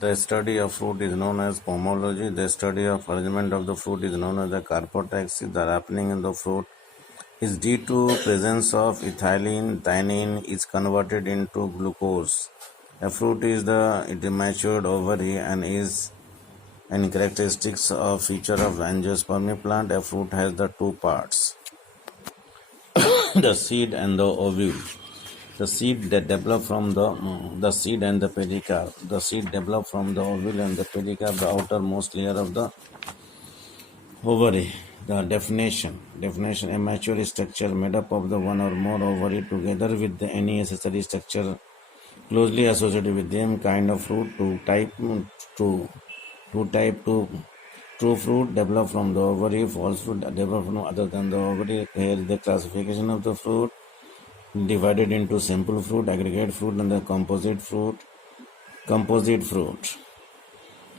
The study of fruit is known as pomology. The study of arrangement of the fruit is known as the carpotaxis. The ripening in the fruit is due to presence of ethylene. Theanine is converted into glucose. A fruit is the immature ovary and is an characteristics of feature of angiospermy plant. A fruit has the two parts, the seed and the ovule. The seed that develop from the seed and the pericarp. The seed develop from the ovule and the pericarp, the outermost layer of the ovary. The definition: a mature structure made up of the one or more ovary together with any accessory structure closely associated with them. Kind of fruit. Two true fruit develop from the ovary. False fruit develop from other than the ovary. Here is the classification of the fruit, divided into simple fruit, aggregate fruit, and the composite fruit.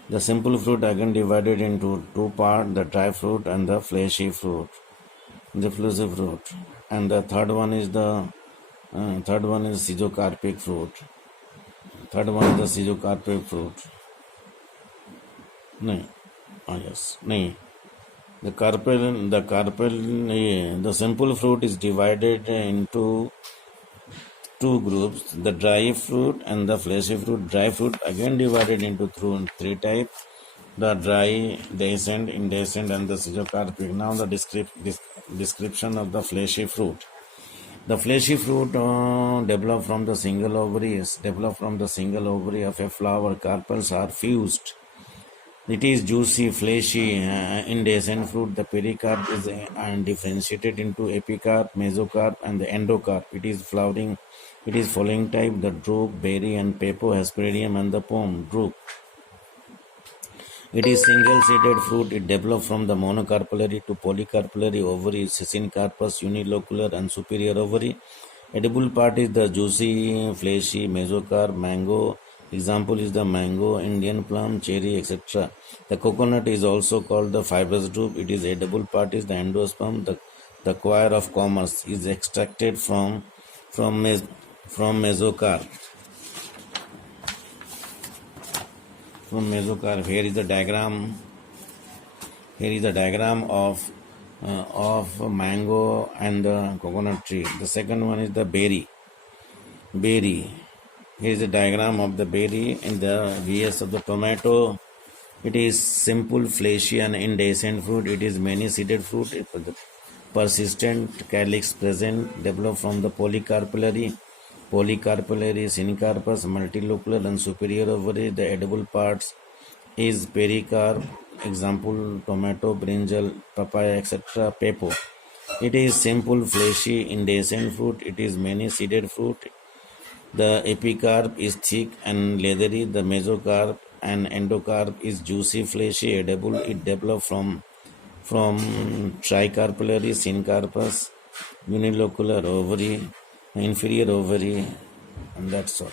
The simple fruit again divided into two parts, the dry fruit and the fleshy fruit. And the third one is schizocarpic fruit. The simple fruit is divided into two groups, the dry fruit and the fleshy fruit. Dry fruit again divided into three types, the dry, dehiscent, indehiscent, and the schizocarpic. Now the description of the fleshy fruit. The fleshy fruit develop from the single ovary of a flower. Carpels are fused. It is juicy, fleshy, indehiscent fruit. The pericarp is differentiated into epicarp, mesocarp, and the endocarp. It is flowering type, the drupe, berry, and pepo, hesperidium, and the pome, drupe. It is single-seeded fruit. It develops from the monocarpellary to polycarpellary ovaries, syncarpous, unilocular, and superior ovary. Edible part is the juicy, fleshy, mesocarp, mango. Example is the mango, Indian plum, cherry, etc. The coconut is also called the fibrous drupe. It is edible part is the endosperm. The coir of commerce is extracted from mesocarp. Here is the diagram of mango and the coconut tree. The second one is the berry. Here is the diagram of the berry. In the VS of the tomato, it is simple, fleshy, and indehiscent fruit. It is many-seeded fruit. Persistent calyx present, developed from the polycarpellary, syncarpous, multilocular, and superior ovary. The edible parts is pericarp. Example: tomato, brinjal, papaya, etc. Pepo. It is simple, fleshy, indehiscent fruit. It is many-seeded fruit. The epicarp is thick and leathery. The mesocarp and endocarp is juicy, fleshy, edible. It develops from tricarpellary, syncarpous, unilocular ovary, inferior ovary, and that's all.